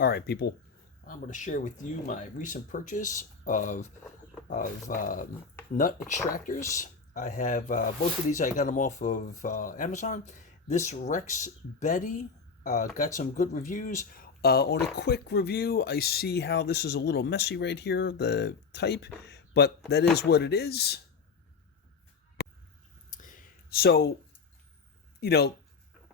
All right, people, I'm going to share with you my recent purchase of nut extractors. I have both of these. I got them off of Amazon. This Rex Betty got some good reviews. On a quick review, I see how this is a little messy right here, the type, but that is what it is. So,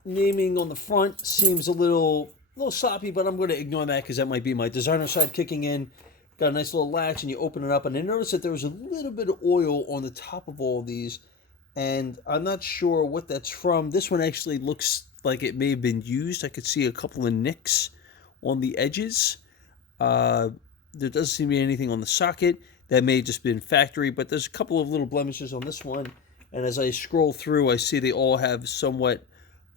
naming on the front seems a little sloppy, but I'm going to ignore that because that might be my designer side kicking in. Got a nice little latch, and you open it up, and I noticed that there was a little bit of oil on the top of all of these, and I'm not sure what that's from. This one actually looks like it may have been used. I could see a couple of nicks on the edges. There doesn't seem to be anything on the socket. That may have just been factory, but there's a couple of little blemishes on this one, and as I scroll through, I see they all have somewhat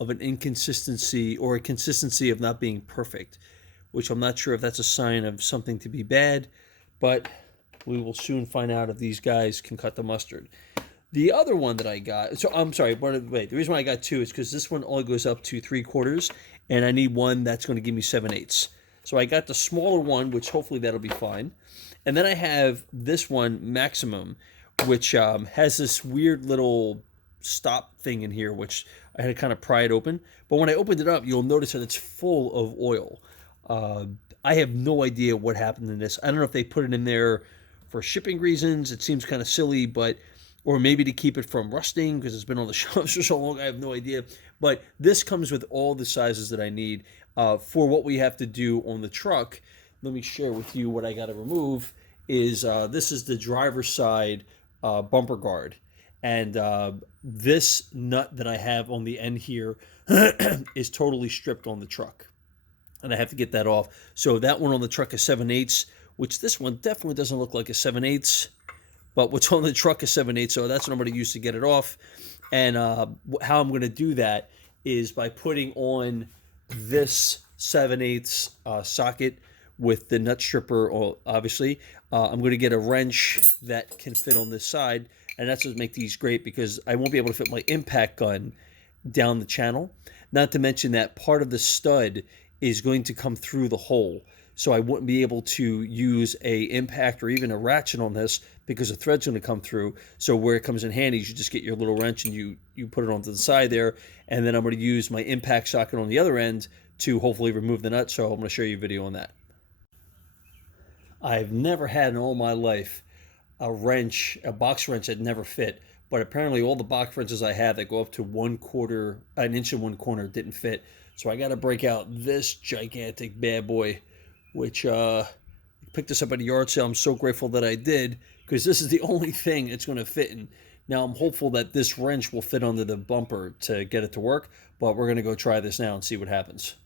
of an inconsistency or a consistency of not being perfect, which I'm not sure if that's a sign of something to be bad, but we will soon find out if these guys can cut the mustard. The other one that I got, so I'm sorry, by the way, the reason why I got two is because this one only goes up to 3/4, and I need one that's going to give me 7/8. So I got the smaller one, which hopefully that'll be fine. And then I have this one, Maximum, which has this weird little stop thing in here, which I had to kind of pry it open. But when I opened it up, you'll notice that it's full of oil. I have no idea what happened in this. I don't know if they put it in there for shipping reasons. It seems kind of silly, but or maybe to keep it from rusting because it's been on the shelves for so long. I have no idea. But this comes with all the sizes that I need for what we have to do on the truck. Let me share with you what I got to remove. This is the driver's side bumper guard. And this nut that I have on the end here is totally stripped on the truck. And I have to get that off. So that one on the truck is 7/8, which this one definitely doesn't look like a 7/8. But what's on the truck is 7/8, so that's what I'm going to use to get it off. And how I'm going to do that is by putting on this 7/8 socket with the nut stripper, obviously. I'm going to get a wrench that can fit on this side. And that's what makes these great because I won't be able to fit my impact gun down the channel. Not to mention that part of the stud is going to come through the hole. So I wouldn't be able to use a impact or even a ratchet on this because the thread's going to come through. So where it comes in handy is you just get your little wrench and you put it onto the side there. And then I'm going to use my impact socket on the other end to hopefully remove the nut. So I'm going to show you a video on that. I've never had in all my life a box wrench that never fit, but apparently all the box wrenches I have that go up to 1/4, an inch and 1/4 didn't fit. So I got to break out this gigantic bad boy, which picked this up at a yard sale. I'm so grateful that I did because this is the only thing it's going to fit in. Now I'm hopeful that this wrench will fit under the bumper to get it to work, but we're going to go try this now and see what happens.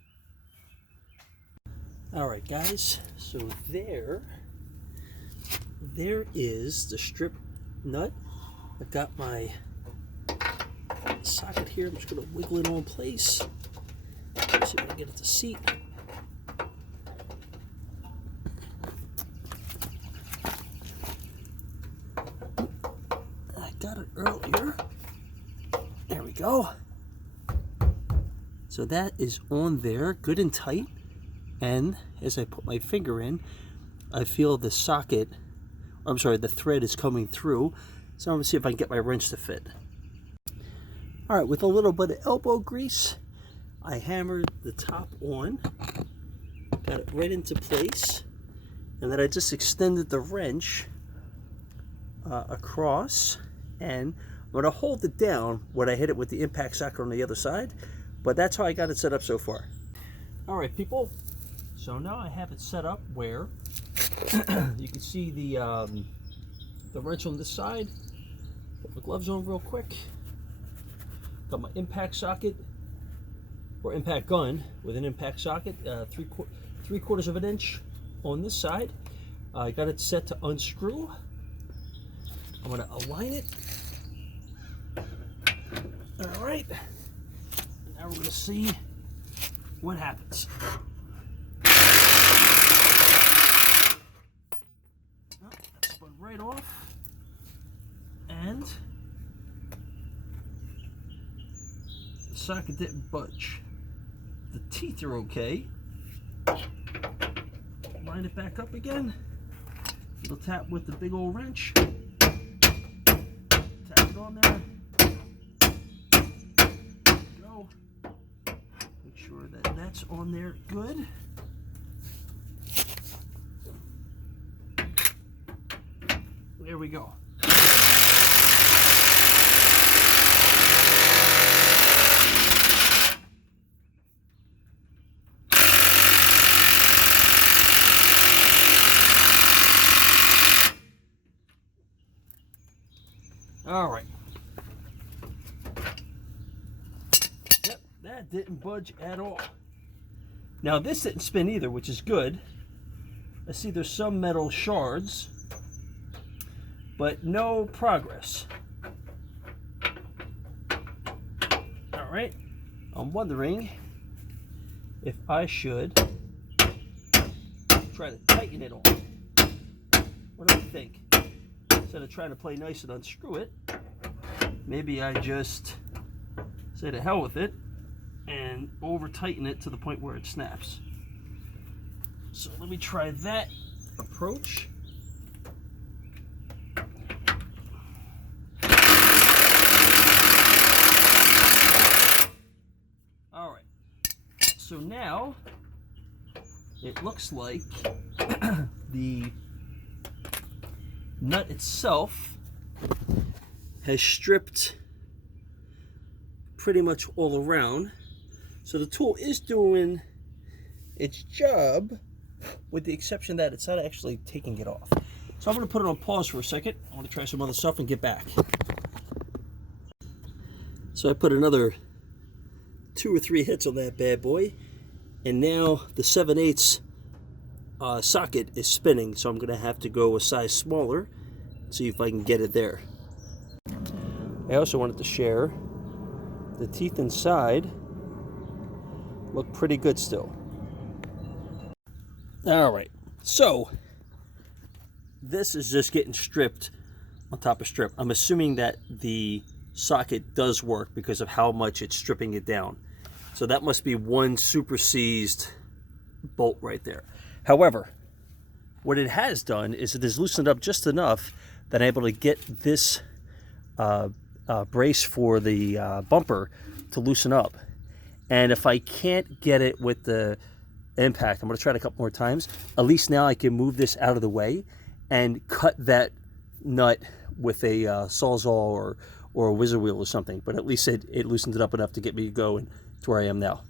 All right, guys, so there is the strip nut. I've got my socket here. I'm just going to wiggle it on place. Let's see if I can get it to seat. I got it earlier. There we go. So that is on there, good and tight. And as I put my finger in, I feel the thread is coming through. So I'm going to see if I can get my wrench to fit. All right, with a little bit of elbow grease, I hammered the top on, got it right into place, and then I just extended the wrench across, and I'm going to hold it down when I hit it with the impact socket on the other side, but that's how I got it set up so far. All right, people, so now I have it set up where you can see the wrench on this side. Put my gloves on real quick. Got my impact socket, or impact gun with an impact socket, 3/4 of an inch on this side. I got it set to unscrew. I'm going to align it. All right. Now we're going to see what happens. That spun right off. And the socket didn't budge. The teeth are okay. line it back up again. Little tap with the big old wrench. Tap it on there. Go. Make sure that that's on there good. There we go. All right. Yep, that didn't budge at all. Now this didn't spin either, which is good. I see there's some metal shards, but no progress. All right. I'm wondering if I should try to tighten it on. What do you think? Instead of trying to play nice and unscrew it, maybe I just say to hell with it and over tighten it to the point where it snaps. So let me try that approach. All right, so now it looks like the nut itself has stripped pretty much all around. So the tool is doing its job, with the exception that it's not actually taking it off. So I'm going to put it on pause for a second. I want to try some other stuff and get back. So I put another 2 or 3 hits on that bad boy, and now the 7/8 socket is spinning, so I'm going to have to go a size smaller, see if I can get it there. I also wanted to share the teeth inside look pretty good still. All right, so this is just getting stripped on top of strip. I'm assuming that the socket does work because of how much it's stripping it down. So that must be one super seized bolt right there. However, what it has done is it has loosened up just enough that I'm able to get this brace for the bumper to loosen up. And if I can't get it with the impact, I'm going to try it a couple more times. At least now I can move this out of the way and cut that nut with a Sawzall or a whizzer wheel or something. But at least it loosened it up enough to get me going to where I am now.